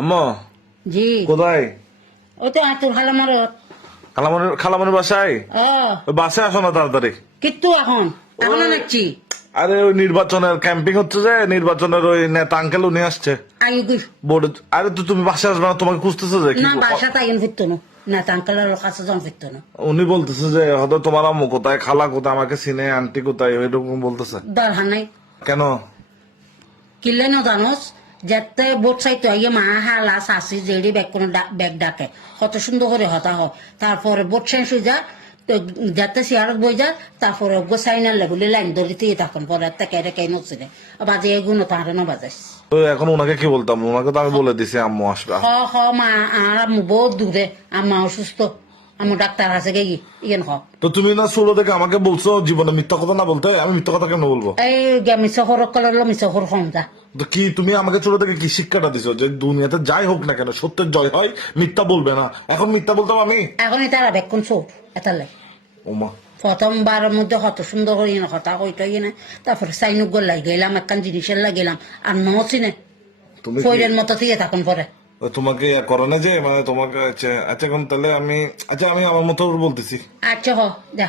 আম্মা জি কোথায়? ওই তো আতুর খালামারত। খালামনির বাসায়? ও ওই বাসায় আসো না তাড়াতাড়ি। কিত্তু এখন এখনো দেখছি আরে ওই নির্বাচনের ক্যাম্পিং হচ্ছে যে, নির্বাচনের ওই নেতা আঙ্কেল উনি আসছে আইগি বোর্ডে। আরে তো তুমি বাসায় আসবে না, তোমাকে খুঁজতেছে যে কি না বাসা তাই ফিরতো না তাঙ্কালের কাছে জন ফিরতো না উনি বলতেছে যে হয়তো তোমার আম্মু কোথায়, খালা কোথায়, আমাকে চিনে, আন্টি কোথায়, এরকম বলতেছে। দরকার নাই কেন? কিনলে না জানোস যেতে বোট সাইতে আইয়ে মা হালা শাশি জেডি ব্যাগ কোনো ব্যাগ ডাকে কত সুন্দর করে হতা হয় তারপরে বোট শেষ হয়ে যা যাতে চেয়ারত বই যা তারপরে গোসাইনার লেগুলি লাইন ধরিতে তখন পরে কেটে কে নচ্ছিলে বাজে এগুলো তাহারে না বাজাইস তো এখন ওনাকে কি বলতাম? ওনাকে তো আমি বলে দিছি আম্মু আসবে। হ হ মা আর আম্মু বহুত দূরে আম্মা অসুস্থ আম্মু ডাক্তার আছে গে ইয়েন হ তো তুমি না ষোলো থেকে আমাকে বলছো জীবনে মিথ্যা কথা না বলতে, আমি মিথ্যা কথা কেন বলবো? এই মিশহর কলের মিশহর কম যা তো কি তুমি আমাকে ছোট থেকে কি শিক্ষাটা দিছো যে দুনিয়াতে যাই হোক না কেন সত্যের জয় হয়, মিথ্যা বলবে না? এখন মিথ্যা বলতাম আমি? এখন তারা বেক্ষণ চোর এতালে ওমা, প্রথমবারের মধ্যে কত সুন্দর করে কথা কইটা না তারপরে সাইনুক গোল্লাই গেলাম একখান জিনিসের লাগেলাম আর নচিনে তুমি ফৈরের মতো থেকে থাকুন পরে তোমাকে ইয়া করে না যে, মানে তোমাকে আচ্ছা আচ্ছা এখন তাহলে আমি, আচ্ছা আমি আমার মতো বলতেছি। আচ্ছা হ যা